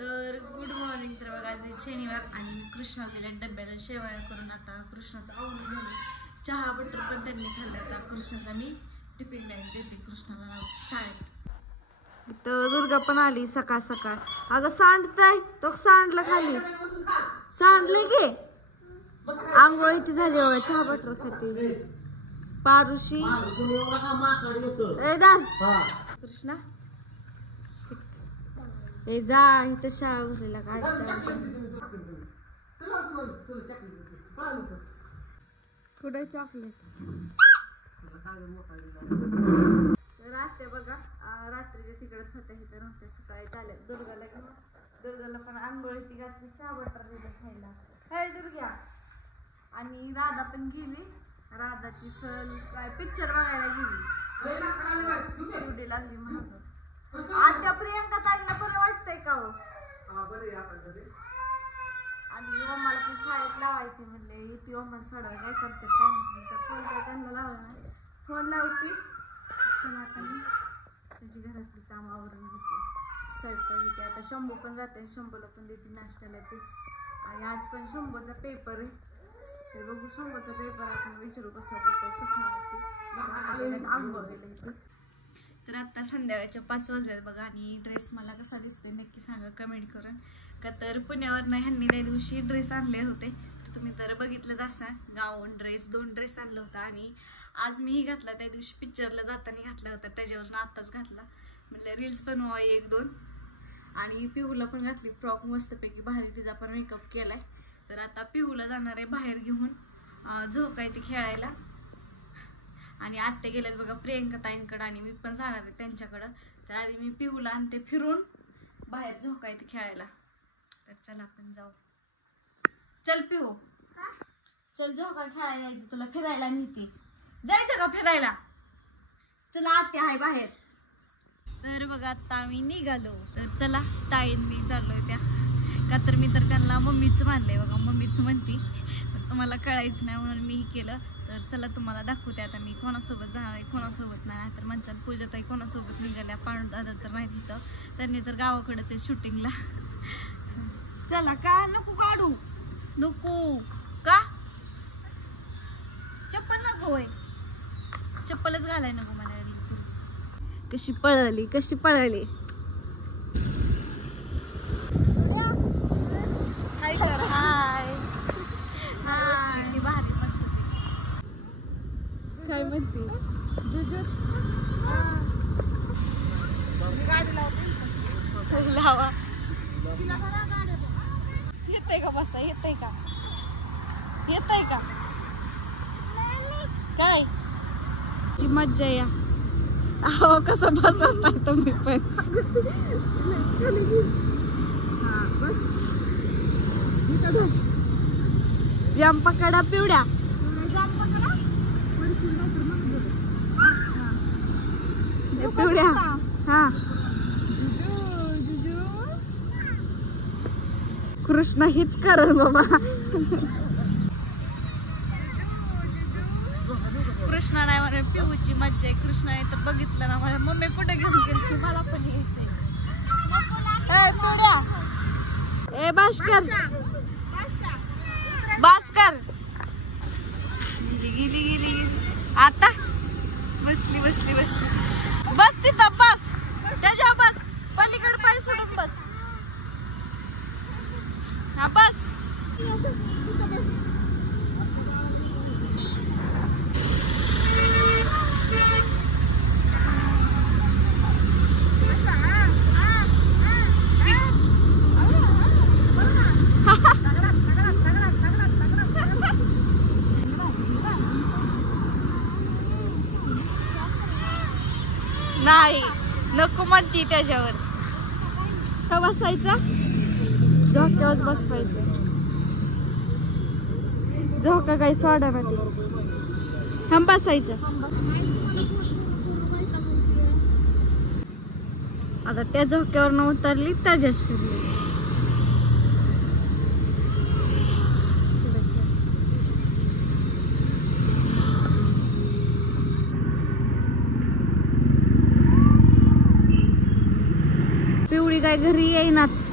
तर good morning. तर बघा आज शनिवार आणि कृष्णा गेल्या डब्याला शेवाया करून आता कृष्णाचं आवडून झालं. चहा बटर पण त्यांनी खाल्लं. आता कृष्णाला मी टिफिन बॅग देते कृष्णाला शाळेत. तर दुर्गा पण आली सकाळ सकाळ. अगं सांडताय तो सांडलं खाली सांडले गे आंघोळ इथे झाली बघा. चहा बटर खाते पारुशी कृष्णा हे जा इथं शाळा उरलेला काय कुठे चॉकलेट. तर राहते बघा रात्रीच्या तिकडेच होत्या इथं नव्हत्या सकाळी चालेल. दुर्गाला पण आंघोळ ती घातली चहा बटर दिलं खायला. काय दुर्ग्या आणि राधा पण गेली. राधाची सल काय पिक्चर बघायला गेली लागली म्हणून. आता प्रियंका ताईंना बरं वाटतंय का हो. आणि ओमाला पण शाळेत लावायचे म्हणले ती ओमान सोडा काय करते काय म्हणते. तर फोन काय त्यांना लावला फोन लावते. चला आता मी त्याची घरातली काम आवरून घेते स्वयंपाक घेते. आता शंभू पण जाते शंभूला पण देते नाश्त्याला तेच. आणि आज पण शंभूचा पेपर आहे. ते बघू शंभूचा पेपर आपण विचारू कसा होतो कसं आंघोळ गेलं इथे. तर आता संध्याकाळच्या 5 वाजल्यात बघा. आणि ड्रेस मला कसा दिसतोय नक्की सांगा कमेंट करून. का तर पुण्यावरनं ह्यांनी त्या दिवशी ड्रेस आणले होते तर तुम्ही तर बघितलंच असणार. गाऊन ड्रेस 2 ड्रेस आणलं होता. आणि आज मीही घातला त्या दिवशी पिक्चरला जाताना घातला होता त्याच्यावरून आत्ताच घातला. म्हणजे रील्स पण व्हावं 1-2. आणि पिहूला पण घातली फ्रॉक मस्तपैकी भारी तिचा पण मेकअप केलाय. तर आता पिहूला जाणार आहे बाहेर घेऊन झोका ती खेळायला. आणि आत्ते गेलेत बघा प्रियंका ताईंकडं आणि मी पण जाणार आहे त्यांच्याकडं. तर आधी मी पिहूला आणते फिरून बाहेर झोका ती खेळायला. तर चला आपण जाऊ. चल पिहू चल झोका खेळायला जायचं तुला फिरायला नेते. जायचं का फिरायला. चला आत्या आहे बाहेर. तर बघा आता आम्ही निघालो. तर चला ताईन मी चाललोय त्या. का तर मी तर त्यांना मम्मीच मानलंय बघा. मम्मीच म्हणती तुम्हाला कळायचं नाही म्हणून मी केलं. तर चला तुम्हाला दाखवते आता मी कोणासोबत जाणार आहे कोणासोबत नाही. तर म्हणतात पूजाताई कोणासोबत निघाल्या पांडू दादा तर नाही तिथं. त्यांनी तर गावाकडेच आहे शूटिंगला. चला का नको काढू नको का चप्पल नको होय. चप्पलच घालाय नको मला. कशी पळाली कशी पळाली. हाय कर हाय हाय भारी मस्त. काय म्हणते गाडी लावा येतय का बसा येतय का येतय का काय ची मज्जा या. अहो कसं बसवताय तुम्ही पण. जाम पकडा पिवड्या पिवड्या हा. कृष्ण हीच करण बाबा. कृष्णा नाही म्हणून पिऊची मज्जा आहे. कृष्णा तर बघितलं ना मला मम्मी कुठे घेऊन गेली मला पण यायचंय. ए भास्कर भास्कर गेली गेली गेली आता बसली बसली बसली बस तिथं बस त्याच्या बस पलीकडे पाय सोडून बस. हा बस. नाही नको म्हणती त्याच्यावर. बसायचं झोक्यावर बसवायचं. झोका काही सोडा ना ते हम बसायचं. आता त्या झोक्यावर न उतरली त्याच्या शिरली. पिवळी काय घरी येईनाच.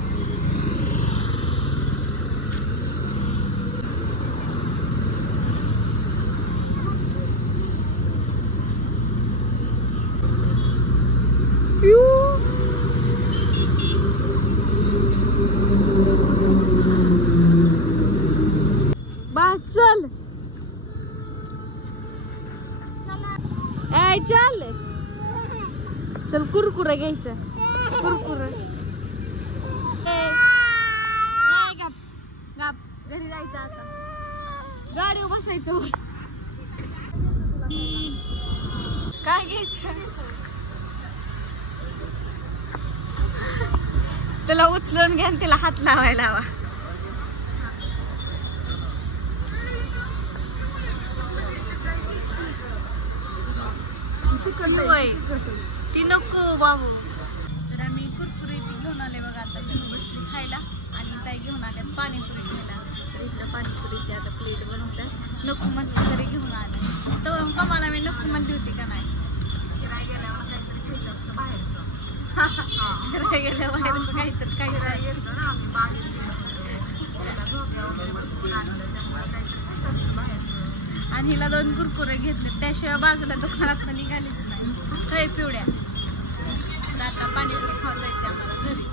कुरकुरे घ्यायचं कुरकुरे घरी जायचं आता गाडीवर बसायचं काय घ्यायचं तुला उचलून घ्या तिला हात लावायला हवा ती नको बाबू तर आम्ही कुरकुरी घेऊन आले बघा आता पिहू बसली खायला आणि ताई घेऊन आल्यात पाणीपुरी खायला तर इकडं पाणीपुरीची आता प्लेट बनवतात नको म्हटलं तरी घेऊन आले तर मला मी नको म्हणली होती का नाही फिरायला गेल्यावर काहीतरी खायचं असतं बाहेरचं फिरायला गेल्या बाहेरचं काहीतरी काही घेतलं ना आम्ही बाहेर झोप्या वगैरे बसून आणलं त्यामुळे काहीतरी खायचं असतं बाहेरचं आणि हिला 2 कुरकुरे घेतले त्याशिवाय बाजूला दुकानात निघालीच नाही काय पिवड्या आता पाणीपुरी खाऊन जायचं आम्हाला घरी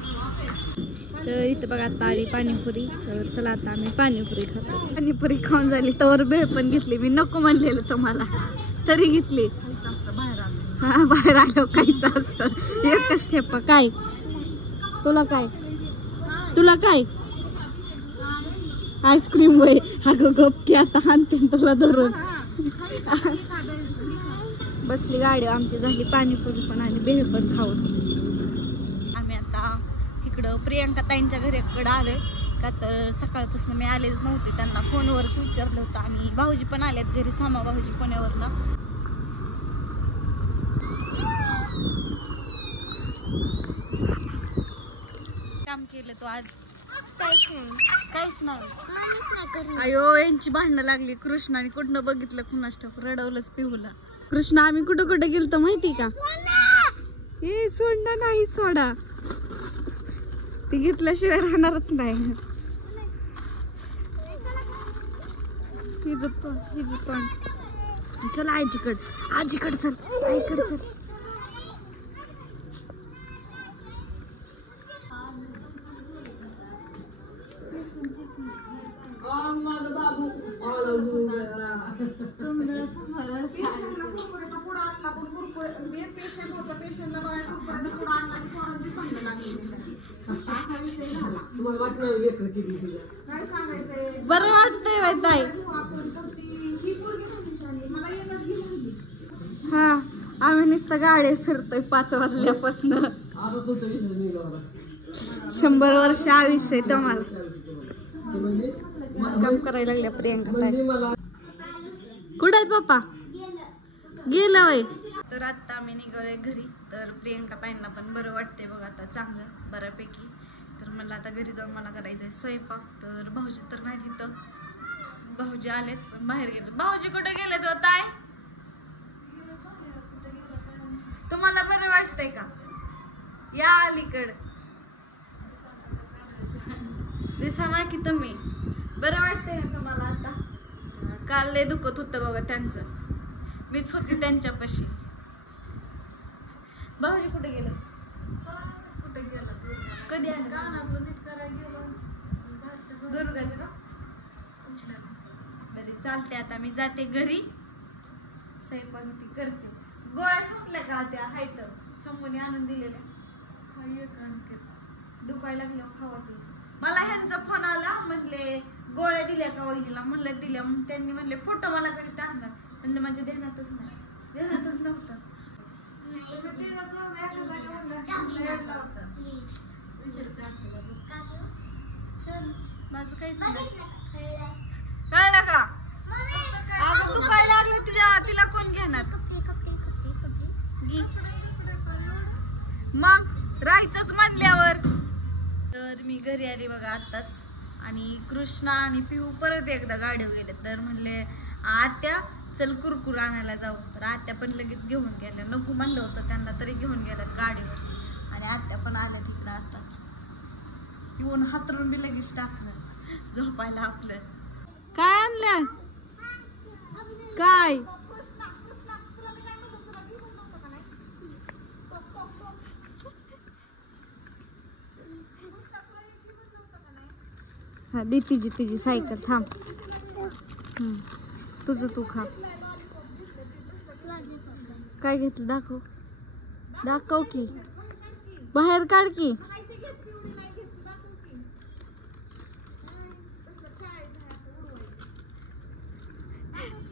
तर इथं बघा आता आली पाणीपुरी तर चला आता आम्ही पाणीपुरी खातो पाणीपुरी खाऊन झाली तर भेळ पण घेतली मी नको म्हणलेलं तुम्हाला तरी घेतली हा बाहेर आलो काहीच असतं एकच ठेपा काय तुला काय आईस्क्रीम वय अगं गप की आता हाणते तुला धरून बसली गाडी आमची झाली पाणीपुरी पण आणि भेळ पण खाऊन आम्ही आता इकडं प्रियंका ताईंच्या घराकडे आलोय का तर सकाळपासून मी आलेच नव्हते त्यांना फोनवरच विचारलं होतं आणि भाऊजी पण आलेत घरी सामा भाऊजी पुण्यावरनं काम केलं तो आज काहीच नाही अयो यांची भांडणं लागली कृष्णाने कुठनं बघितलं कुणाच ठाऊक रडवलंच पिहूला कृष्ण आम्ही कुठं कुठं गेलतो माहिती का हे सोडणार नाही सोडा ती घेतल्याशिवाय राहणारच नाही चल आजीकड चल आईकड चल बरं वाटतंय ताई हा आम्ही नुसतं गाडी फिरतोय 5 वाजल्यापासून 100 वर्ष आयुष्य आहे तुम्हाला काम करायला लागल्या प्रियंका ताई कुठं आहेत पप्पा गेलं वय तर आता आम्ही निघालोय घरी तर प्रियंका ताईंना पण बरं वाटतंय बघा आता चांगलं बऱ्यापैकी तर मला आता घरी जाऊन मला करायचंय स्वयंपाक तर भाऊजी तर नाही तिथं भाऊजी आलेत पण बाहेर गेले भाऊजी कुठे गेलेत हो ताई तुम्हाला बरं वाटतंय का या अलीकड दिसाना की तुम्ही बरं वाटतंय ना तुम्हाला आता काल लय दुखत होतं बघा त्यांचं मीच होती त्यांच्यापाशी भाऊजी कुठे गेलं कधी आलं कानातलं नीट करायला गेलं दुर्गाचं का बरे चालते आता मी जाते घरी स्वयंपाक करते गोळ्या संपल्या का त्या हायत शंभूने आणून दिलेल्या दुखायला लागल्या खावा ते मला ह्यांचा फोन आला म्हणले गोळ्या दिल्या का वहिनीला म्हणलं दिल्या मग त्यांनी म्हणले फोटो मला कधी टाकणार म्हणलं माझ्या ध्यानातच नव्हतं माझं काहीच नाही कळलं का अगं तू काय लागलं तिला कोण घेणार मग राहायचंच म्हणल्यावर तर मी घरी आली बघा आताच आणि कृष्णा आणि पिहू परत एकदा गाडीवर गेले तर म्हणले आत्या चल कुरकुर आणायला जाऊ तर आत्या पण लगेच घेऊन गेल्या नको म्हणलं होतं त्यांना तरी घेऊन गेल्यात गाडीवर आणि आत्या पण आल्या तिकडं आताच येऊन हातरून बी लगेच टाकलं झोपायला आपलं काय आणलं काय हा दे तिची सायकल थांब तुझं तू खा काय घेतलं दाखव की बाहेर काढ की.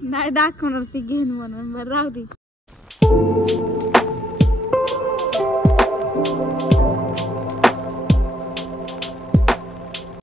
नाही दाखवणार ती घेईन म्हणून. बरं राहू दे.